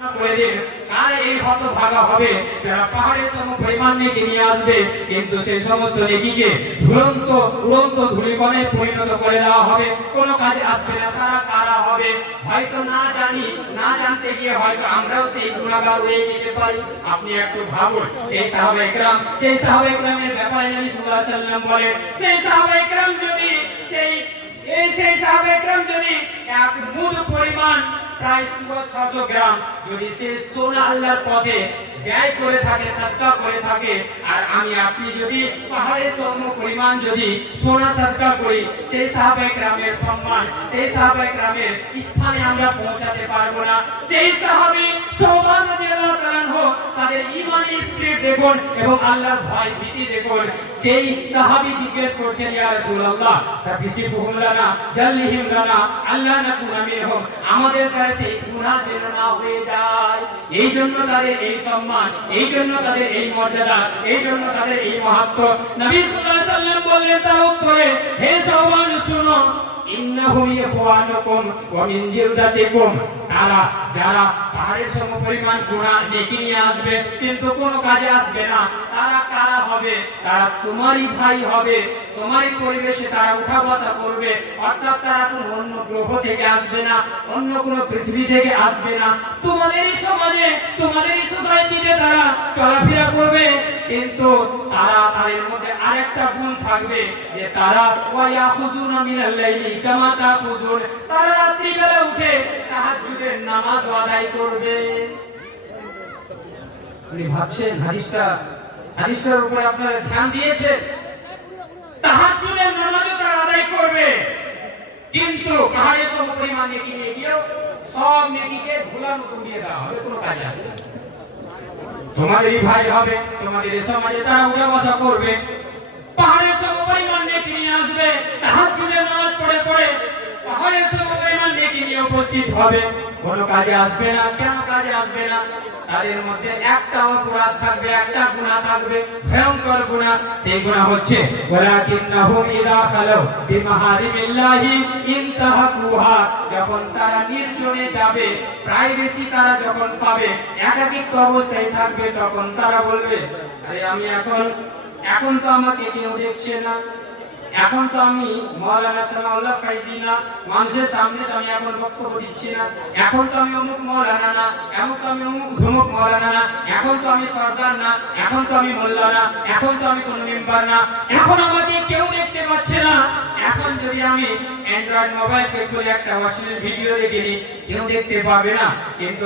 করে দিন। আর এই হতভাগা হবে যারা পাহাড়ের সম পরিমাণ নেকি নিয়ে আসবে, কিন্তু সেই সমস্ত নেকিকে উড়ন্ত ধূলিকণে পরিণত করে দেওয়া হবে, কোনো কাজে আসবে না। তারা কারা হবে? হয়তো না জানতে গিয়ে হয়তো আমরাও সেই গুনাহগার হয়ে যেতে পারি। আপনি একটু ভাবুন, সেই সাহাবায়ে কেরামের ব্যাপারে নবী সাল্লাল্লাহু আলাইহি ওয়াসাল্লাম বলেন, সেই সাহাবায়ে কেরাম যদি এক মুদ পরিমাণ প্রায় 600 গ্রাম যদি সে সোনা আল্লাহর পথে ব্যয় করে থাকে, সাদকা করে থাকে, আর আমি আপনি যদি পাহাড়ের সম পরিমাণ যদি সোনা সাদকা করি, সেই সাহাবায়ে কেরামের সম্মান, সেই সাহাবায়ে কেরামের স্থানে আমরা পৌঁছাতে পারবো না। সেই সাহাবী সুবহান রাদিয়াল্লাহু তাআলা আনহু, তাদের ঈমানের স্পিরিট দেখুন এবং আল্লাহর ভয় ভীতি দেখুন। সেই সাহাবী জিজ্ঞেস করছেন, ইয়া রাসূলুল্লাহ সাফিসিবহুম লানা জাল্লিহিম লানা আল্লাহ নাকুনা মিনহুম, আমাদের দ্বারা সেই গুনাহ যেন না হয়ে যায়। এই জন্য তাদের এই সম্মান, এই জন্য তাদের এই মর্যাদা, এই জন্য তাদের এই মাহাত্ম্য। নবী সাল্লাল্লাহু আলাইহি ওয়াসাল্লাম বললেন তার উত্তরে, হে সাহাবান শুনো, ইন্নাহুম ইখওয়ানুকুম ওয়া মিন জিলদাতিকুম, তারা যারা পাহাড়ের সম পরিমাণ গুনাহ নেকি নিয়ে আসবে কিন্তু কোনো কাজে আসবে না, তারা কারা হবে? তারা তোমারই ভাই হবে, তোমারই পরিবেশে তারা উঠা বসা করবে। অর্থাৎ তারা কোনো অন্য গ্রহ থেকে আসবে না, অন্য কোনো পৃথিবী থেকে আসবে না, তোমাদেরই সমাজে, তোমাদেরই সোসাইটিতে তারা চলাফেরা করবে। কিন্তু তারা তাদের মধ্যে আরেকটা গুণ থাকবে যে তারা ওয়ায়াখুজুনা মিনাল লাইলি কামা তাখুজুন, তারা রাত্রি বেলা উঠে তাহাজ্জুদের নামাজ আদায় করবে। আপনি ভাবছেন হাদিসটার উপরে আপনারা ধ্যান দিয়েছেন? তাহাজ্জুদের নামাজও তারা আদায় করবে, কিন্তু পাহাড়ের সম পরিমাণ নেকি নিয়ে গিয়েও সব নেকিকে ধুলার মতো উড়িয়ে দেওয়া হবে, কোনো কাজে আসবে না। তোমাদেরই ভাই হবে, তোমাদের সমাজে তারা উঠা বসা করবে, পাহাড়ের সম পরিমাণ নেকি নিয়ে আসবে, তাহাজ্জুদের নামাজ পড়ে পাহাড়ের সম পরিমাণ নেকি নিয়ে উপস্থিত হবে, কোনো কাজে আসবে না। কেন কাজে আসবে না? তাদের মধ্যে একটা অপরাধ থাকবে, একটা গুনাহ থাকবে, ভয়ঙ্কর গুনাহ। সেই গুনাহ হচ্ছে ওয়ালাকিন্নাহুম ইযা খালাউ বিমাহারিমিল্লাহি ইনতাহাকুহা, যখন তারা নির্জনে যাবে, প্রাইভেসি তারা যখন পাবে, একাকিত্ব অবস্থায় থাকবে, তখন তারা বলবে, আরে আমি এখন তো আমাকে কেউ দেখছে না, এখন তো আমি মাওলানা সানাউল্লাহ ফাইজি না, মানুষের সামনে তো আমি এখন বক্তব্য দিচ্ছি না, এখন তো আমি অমুক মাওলানা না, এখন তো আমি অমুক ধমুক মাওলানা না, এখন তো আমি সরদার না, এখন তো আমি মোল্লা না, এখন তো আমি কোনো মেম্বার না, এখন আমাকে কেউ দেখতে পাচ্ছে না। এখন যদি আমি অ্যান্ড্রয়েড মোবাইলকে খুলে একটা অশ্লীল ভিডিও দেখে নিই, কেউ দেখতে পাবে না, কিন্তু